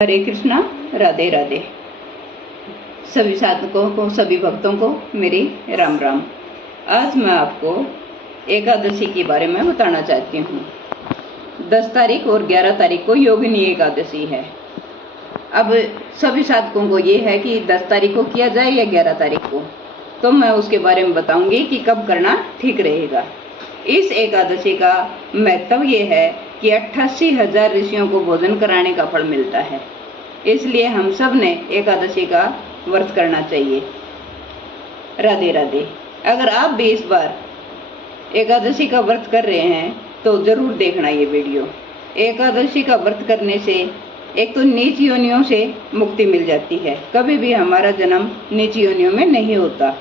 हरे कृष्णा, राधे राधे। सभी साधकों को, सभी भक्तों को मेरी राम राम। आज मैं आपको एकादशी के बारे में बताना चाहती हूँ। 10 तारीख और 11 तारीख को योगिनी एकादशी है। अब सभी साधकों को ये है कि 10 तारीख को किया जाए या 11 तारीख को, तो मैं उसके बारे में बताऊंगी कि कब करना ठीक रहेगा। इस एकादशी का महत्व ये है कि 88,000 ऋषियों को भोजन कराने का फल मिलता है। इसलिए हम सब ने एकादशी का व्रत करना चाहिए। राधे राधे। अगर आप भी इस बार एकादशी का व्रत कर रहे हैं तो जरूर देखना ये वीडियो। एकादशी का व्रत करने से एक तो नीच योनियों से मुक्ति मिल जाती है, कभी भी हमारा जन्म नीच योनियों में नहीं होता।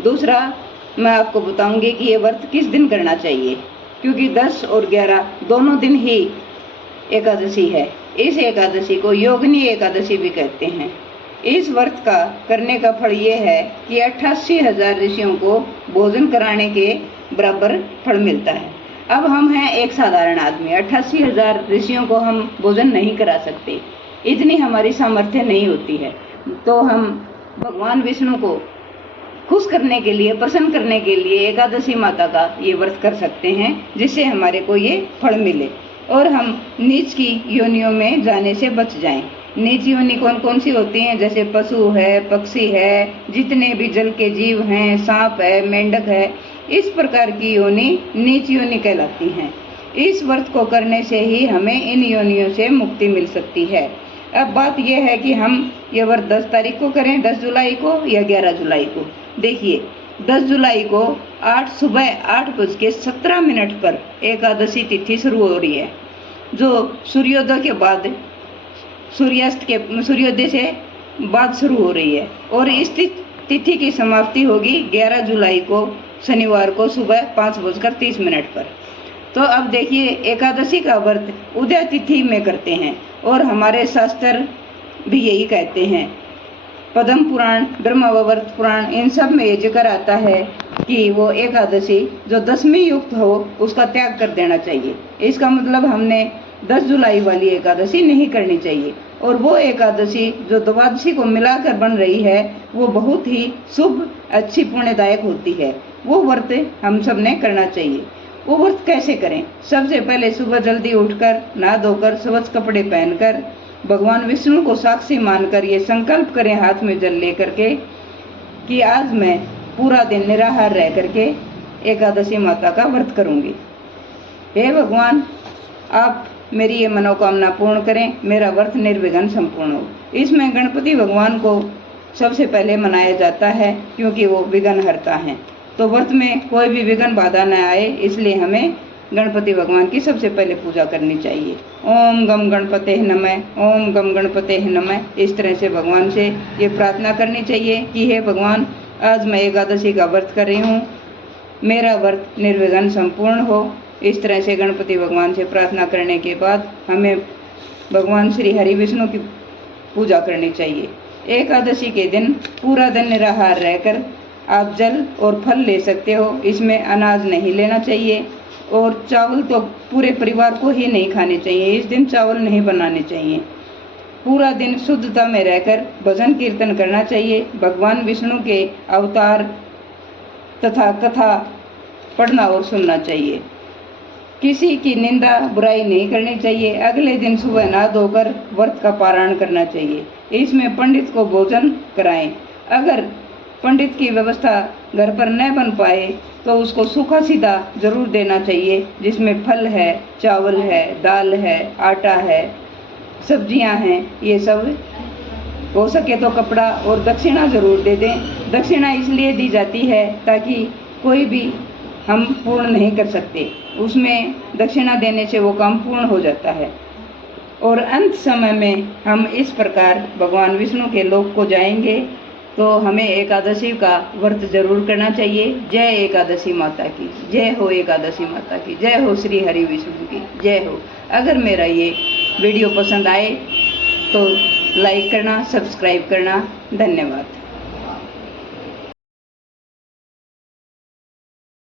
दूसरा, मैं आपको बताऊंगी कि ये व्रत किस दिन करना चाहिए, क्योंकि 10 और 11 दोनों दिन ही एकादशी है। इस एकादशी को योगिनी एकादशी भी कहते हैं। इस व्रत का करने का फल ये है कि 88,000 ऋषियों को भोजन कराने के बराबर फल मिलता है। अब हम हैं एक साधारण आदमी, 88,000 ऋषियों को हम भोजन नहीं करा सकते, इतनी हमारी सामर्थ्य नहीं होती है। तो हम भगवान विष्णु को खुश करने के लिए, प्रसन्न करने के लिए एकादशी माता का ये व्रत कर सकते हैं, जिससे हमारे को ये फल मिले और हम नीच की योनियों में जाने से बच जाएं। नीच योनि कौन कौन सी होती हैं? जैसे पशु है, पक्षी है, जितने भी जल के जीव हैं, सांप है, मेंढक है, इस प्रकार की योनि नीच योनि कहलाती हैं। इस व्रत को करने से ही हमें इन योनियों से मुक्ति मिल सकती है। अब बात यह है कि हम ये व्रत 10 तारीख को करें, 10 जुलाई को या 11 जुलाई को। देखिए, 10 जुलाई को सुबह 8:17 पर एकादशी तिथि शुरू हो रही है, जो सूर्योदय के बाद, सूर्योदय से बाद शुरू हो रही है, और इस तिथि की समाप्ति होगी 11 जुलाई को शनिवार को सुबह 5:30 पर। तो अब देखिए, एकादशी का व्रत उदय तिथि में करते हैं और हमारे शास्त्र भी यही कहते हैं। पद्म पुराण, ब्रह्मवैवर्त पुराण, इन सब में ये जिक्र आता है कि वो एकादशी जो 10वीं युक्त हो उसका त्याग कर देना चाहिए। इसका मतलब हमने 10 जुलाई वाली एकादशी नहीं करनी चाहिए, और वो एकादशी जो द्वादशी को मिलाकर बन रही है वो बहुत ही शुभ, अच्छी, पुण्यदायक होती है। वो व्रत हम सब ने करना चाहिए। वो व्रत कैसे करें? सबसे पहले सुबह जल्दी उठकर, नहा धोकर, स्वच्छ कपड़े पहनकर, भगवान विष्णु को साक्षी मानकर ये संकल्प करें, हाथ में जल लेकर के, कि आज मैं पूरा दिन निराहार रह करके एकादशी माता का व्रत करूंगी। हे भगवान, आप मेरी ये मनोकामना पूर्ण करें, मेरा व्रत निर्विघ्न संपूर्ण हो। इसमें गणपति भगवान को सबसे पहले मनाया जाता है, क्योंकि वो विघ्न हरता है। तो व्रत में कोई भी विघ्न बाधा न आए, इसलिए हमें गणपति भगवान की सबसे पहले पूजा करनी चाहिए। ओम गम गणपते नमः, ओम गम गणपते नमः। इस तरह से भगवान से ये प्रार्थना करनी चाहिए कि हे भगवान, आज मैं एकादशी का व्रत कर रही हूँ, मेरा व्रत निर्विघ्न संपूर्ण हो। इस तरह से गणपति भगवान से प्रार्थना करने के बाद हमें भगवान श्री हरि विष्णु की पूजा करनी चाहिए। एकादशी के दिन पूरा दिन निराहार रहकर आप जल और फल ले सकते हो। इसमें अनाज नहीं लेना चाहिए, और चावल तो पूरे परिवार को ही नहीं खाने चाहिए। इस दिन चावल नहीं बनाने चाहिए। पूरा दिन शुद्धता में रहकर भजन कीर्तन करना चाहिए। भगवान विष्णु के अवतार तथा कथा पढ़ना और सुनना चाहिए। किसी की निंदा, बुराई नहीं करनी चाहिए। अगले दिन सुबह नहा धोकर व्रत का पारायण करना चाहिए। इसमें पंडित को भोजन कराएं। अगर पंडित की व्यवस्था घर पर न बन पाए तो उसको सूखा सीधा जरूर देना चाहिए, जिसमें फल है, चावल है, दाल है, आटा है, सब्जियां हैं। ये सब हो सके तो कपड़ा और दक्षिणा जरूर दे दें। दक्षिणा इसलिए दी जाती है ताकि कोई भी हम पूर्ण नहीं कर सकते, उसमें दक्षिणा देने से वो काम पूर्ण हो जाता है। और अंत समय में हम इस प्रकार भगवान विष्णु के लोक को जाएंगे। तो हमें एकादशी का व्रत जरूर करना चाहिए। जय एकादशी माता की जय हो, एकादशी माता की जय हो, श्री हरि विष्णु की जय हो। अगर मेरा ये वीडियो पसंद आए तो लाइक करना, सब्सक्राइब करना। धन्यवाद।